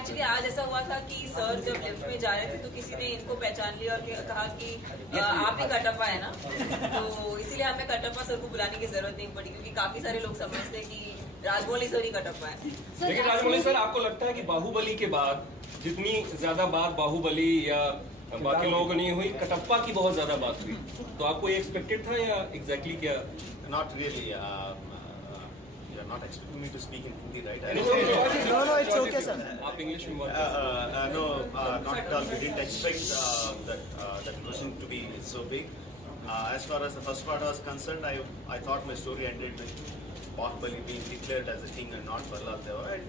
Actually आज ऐसा हुआ था कि सर जब लिफ्ट में जा रहे थे तो किसी ने इनको पहचान लिया और कहा कि आप ही कटप्पा है ना, तो इसीलिए हमें कटप्पा सर को बुलाने की जरूरत नहीं पड़ी, क्योंकि काफी सारे लोग समझते हैं कि राजमौली सर ही कटप्पा है। लेकिन राजमौली सर, आपको लगता है कि बाहुबली के बाद जितनी ज्यादा बात बाहुबली या बाकी लोगों को नहीं हुई, कटप्पा की बहुत ज्यादा बात हुई, तो आपको ये एक्सपेक्टेड था या एग्जैक्टली क्या? Not really. You're not expecting me to speak in Hindi, right? No, it's okay, sir. आप इंग्लिश में बात No, not at all. We didn't expect that question to be so big. As far as the first part was concerned, I thought my story ended with Bahubali being declared as a king and not Prahlad Deva. And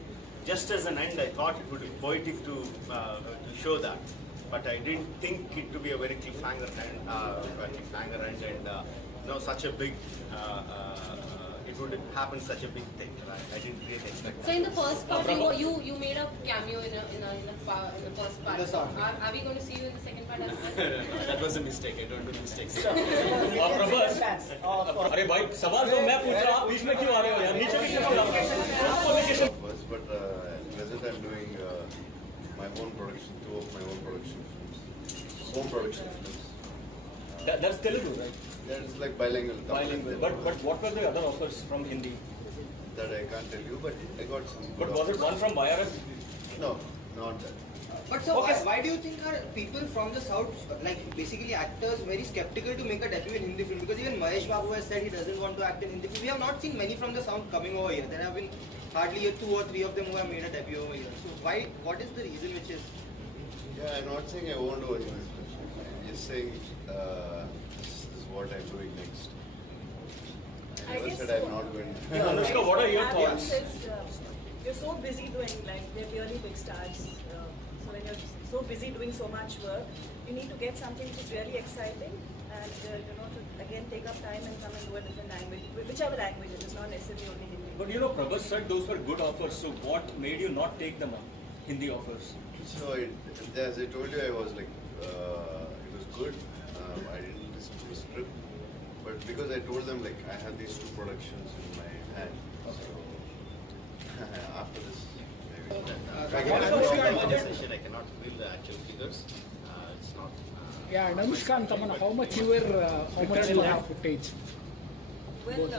just as an end, I thought it would be poetic to show that. But I didn't think it to be a very cliffhanger end, and such a big. It would happen such a big thing, right? I didn't really expect that. So in the first part, you made a cameo in the first part. Are we going to see you in the second part as well? That was a mistake. I don't do mistakes. Prabhas, अरे भाई सवाल तो मैं पूछ रहा हूँ, बीच में क्यों आ रहे हो यार? नीचे की तरफ But at present I'm doing my own production, 2 of my own production films, home production films. That's Telugu, right? Yeah, it's like bilingual. Bilingual. But what were the other offers from Hindi? That I can't tell you, but I got some. But was it one from Bharat? No, not that. But so why do you think are people from the south, like basically actors, very skeptical to make a debut in Hindi film? Because even Mahesh Babu has said he doesn't want to act in Hindi film. We have not seen many from the south coming over here. There have been hardly 2 or 3 of them who have made a debut over here. So why? What is the reason which is? Yeah, I'm not saying I won't do a English film. I'm just saying this is what I'm doing next. I never said I'm not going to. Yeah, Anushka, what are your thoughts? You're so busy doing, like, they're really big stars. So when you're so busy doing so much work, you need to get something which is really exciting, and to again take up time and come and do a different language, whichever language it is, not necessarily only Hindi. But Prabhas said those were good offers. So what made you not take them up? Hindi offers. So as I told you, I was like, it was good. I didn't listen to the script, but because I told them like I have these 2 productions in my hand. So after this, maybe. I cannot reveal the actual figures. It's not. Yeah, and Anushka and Tamanna, how much you have footage? Well,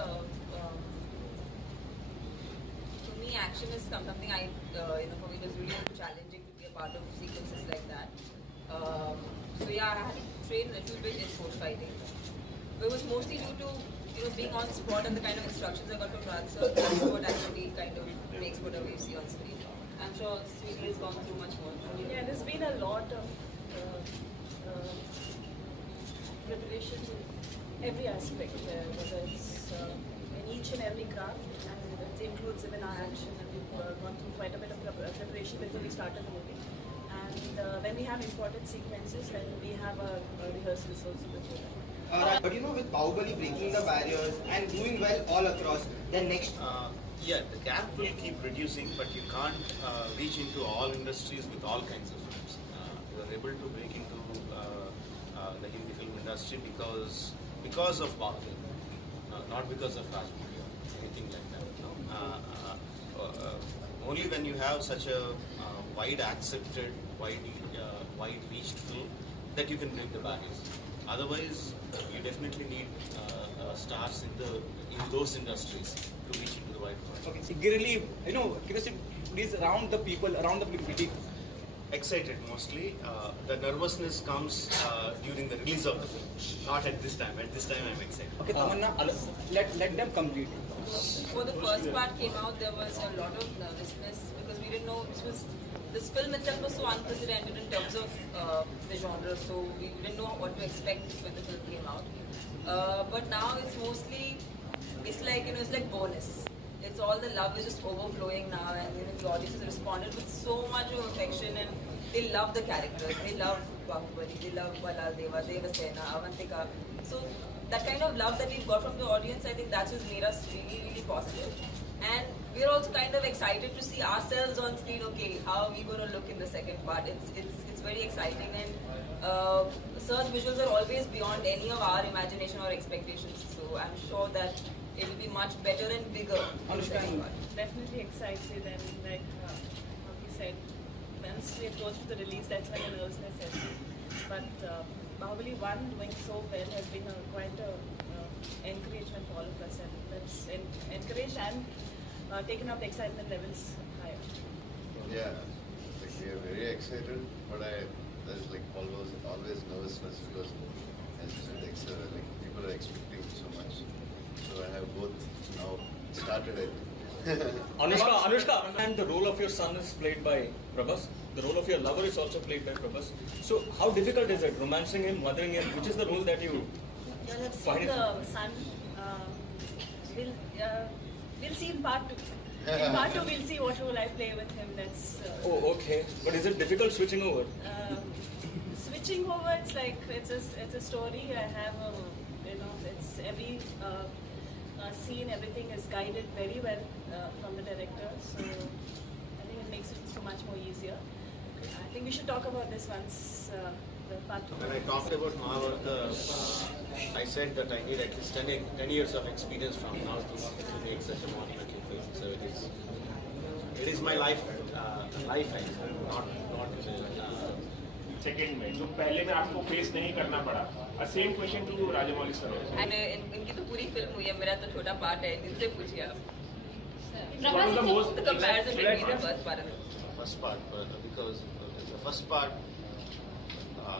to me, action is something I, for me it was really challenging to be a part of sequences like that. So yeah, I had to train a little bit in sword fighting. But it was mostly due to being on spot and the kind of instructions I got from Raj sir. That's what actually kind of makes whatever you see on screen. I'm sure Sweetie has gone through much more. Yeah, there's been a lot of preparation in every aspect, whether it's in each and every craft, and it includes even our action, and we've gone through quite a bit of preparation before we started the movie. And when we have important sequences, then we have a rehearsals also before that. But with Bahubali breaking the barriers and doing well all across, then next. Yeah, the gap will keep reducing, but you can't reach into all industries with all kinds of films. You are able to break into the Hindi film industry because of Bahubali, not because of Rajmouli or anything like that. Only when you have such a wide accepted, wide reached film that you can break the barriers. Otherwise, you definitely need stars in those industries to reach into the wide world. Okay. Secretly, curiosity is around the people, around the community. Excited mostly. The nervousness comes during the release of the film, not at this time. At this time, I'm excited. Okay, Tamanna, let them complete. Before the first part came out, there was a lot of nervousness because we didn't know this film itself was so unprecedented in terms of the genre, so we didn't know what to expect when the film came out. But now it's mostly, it's like bonus. It's all the love is just overflowing now, and the audience has responded with so much of affection, and they love the characters. They love Bahubali, they love Prahlad Deva, Devasena, Avantika. So that kind of love that we've got from the audience, I think that's just made us really, really positive. And we're also kind of excited to see ourselves on screen. Okay, how are we going to look in the second part? It's very exciting, and Sir's visuals are always beyond any of our imagination or expectations. So I'm sure that it will be much better and bigger in the second part. Definitely excited, and like he said, we are close to the release, that's when the nervousness has been. But Bahubali 1 doing so well has been quite a encouragement for all of us, and that's encouraged and taken up the excitement levels higher. Yeah, like we are very excited, but there's like always nervousness because as you said, like people are expecting so much. So I have both now started it. Anushka, and the role of your son is played by Prabhas. The role of your lover is also played by Prabhas. So how difficult is it, romancing him, mothering him? Which is the role that you You'll have find seen it? the son. We'll see in part 2. In part 2, we'll see what role I play with him. That's. Oh, okay. But is it difficult switching over? Switching over, it's like it's a story. I have it's every scene, everything is guided very well from the director. So I think it makes it so much more easier. I think we should talk about this once the part 2. When I talked about Mahabharata, I said that I need at least 10 years of experience from now to make such a monumental film. So it is my life, I think, not second में जो पहले में आपको face नहीं करना पड़ा. Same question to Rajamouli sir. And इनकी तो पूरी फिल्म हुई है, मेरा तो छोटा पार्ट है, इनसे पूछिए आप. What was the most The comparison between the first part and first part, because the first part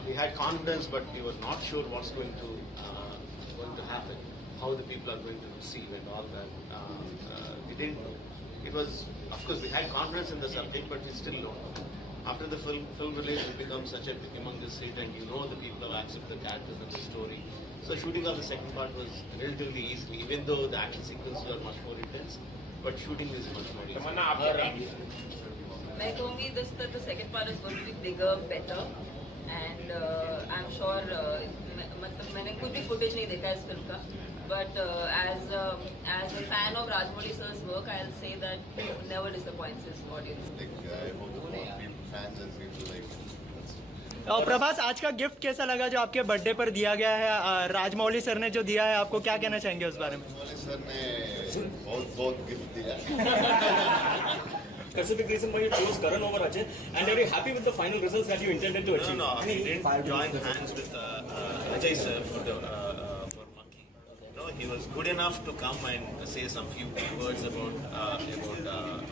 we had confidence, but we were not sure what's going to happen, how the people are going to receive and all that. We didn't know. It was, of course, we had confidence in the subject, but we still don't know. After the film release, it becomes such a humongous hit, and you know the people have accepted the characters and the story. So shooting of the second part was relatively easy, even though the action sequences were much more intense. But shooting is much more easy. तमन्ना आप क्या कहेंगी? मैं कहूँगी the second part is going to be bigger, better, and I'm sure मतलब मैंने कुछ भी footage नहीं देखा इस फिल्म का, but as a fan of Rajamouli sir's work, I'll say that he never disappoints his audience. Like I hope fans and people like. Prabhas, आज का गिफ्ट कैसा लगा जो आपके बर्थडे पर दिया गया है? राजमौली सर ने जो दिया है आपको, क्या कहना चाहेंगे उस बारे में? राजमौली सर ने बहुत गिफ्ट दिया. Specific reason why you chose Karan over Ajay, and are you happy with the final results that you intended to achieve? No, we didn't join hands with Ajay sir for Monkey. No, he was good enough to come and say some few words about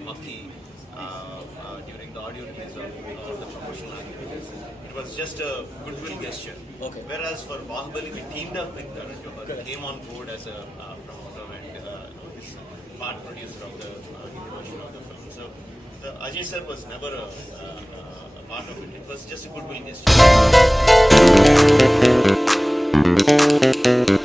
Monkey during the audio release of the promotional activities. It was just a goodwill gesture. Okay. Whereas for Bahubali, we teamed up with Karan Johar. He came on board as a promoter and his part producer of the Hindi version of the film. So the Ajay sir was never a part of it. It was just a goodwill gesture.